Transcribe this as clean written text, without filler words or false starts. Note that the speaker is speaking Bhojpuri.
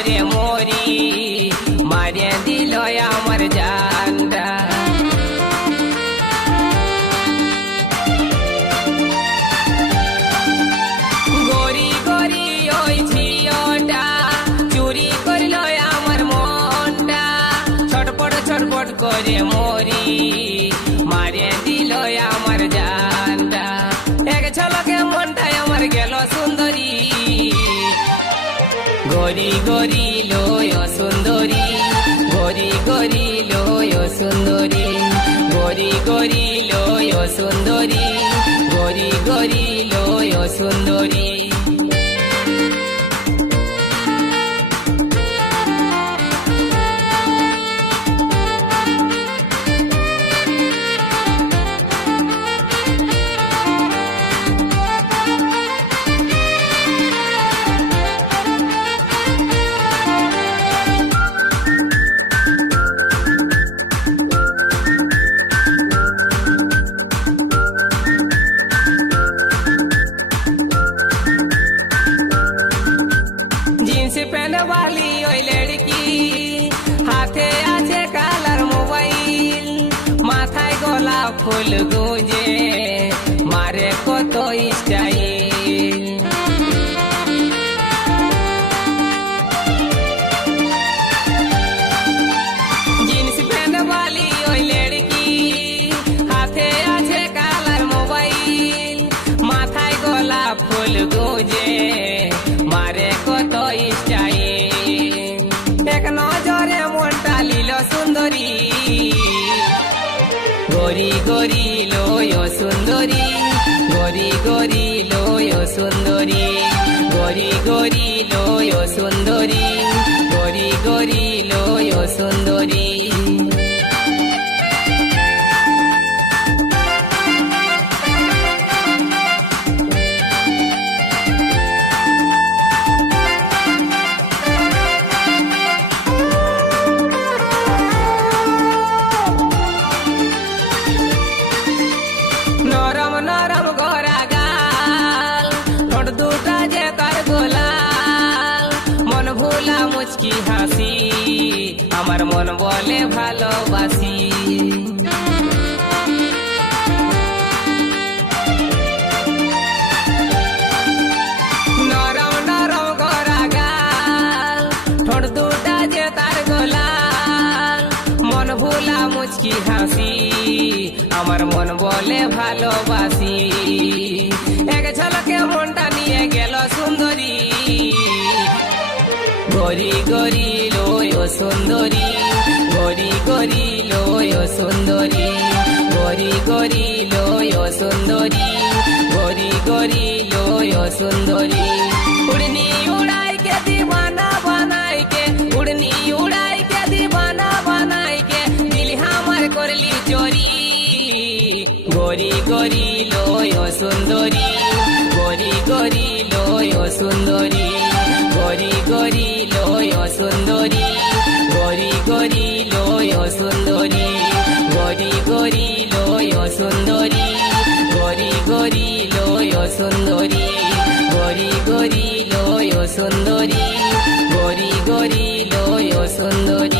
করে মরি, মারিয়ে দিল আমার জানটা। গরি গরি ওই ঝিওটা চুরি করল আমার মনটা, ছটপট ছটপট করে মরি, মারিয়ে দিল আমার জানটা। এক ঝলকে মনটাই আমার গেল সুন্দরী, গরি গরি লয় সুন্দরী, গরি গরি লয় সুন্দরী, গরি গরি লয় সুন্দরী, গরি গরি লয় সুন্দরী। जींस पहन वाली ओई लड़की, हाथे आछे कालार मोबाइल, माथाय गोलाप फुल गुंजे, मारे कत स्टाइल। जींस पहन वाली ओई लड़की, हाथे आछे कालार मोबाइल, माथाय गोलाप फुल गुंजे, मारे कत स्टाइल। एक नजरे মনটা লীল সুন্দরী, গরি গরি লয় সুন্দরী, গরি গরি লয় সুন্দরী, গরি গরি লয় সুন্দরী, গরি গরি লয় সুন্দরী। নরম নরম গড়া গাল, ঠোঁট দুটা যে তার গোলাল, মন ভোলা মুচকি হাসি, আমার মন বলে ভালোবাসি। নরম নরম গড়া গাল, ঠোঁট দুটা যে তার গোলাল, মন ভোলা মুচকি হাসি, আমার মন বলে ভালোবাসি। এক ঝলকে মনটা নিয়ে গেল সুন্দরী, গরি গরি লয় সুন্দরী, গরি গরি লয় সুন্দরী, গরি গরি লয় সুন্দরী, গরি গরি লয় সুন্দরী। উড়নি উড়াই के दीवाना बनाई के, उड़नी उड़ाई के दीवाना बनाई के, दिल हमार करली चोरी, গরি গরি লয় সুন্দরী, গরি গরি লয় সুন্দরী, গরি গরি লয় সুন্দরী, গরি গরি লয় সুন্দরী, গরি গরি লয় সুন্দরী, গরি গরি লয় সুন্দরী, গরি গরি লয় সুন্দরী, গরি গরি লয় সুন্দরী।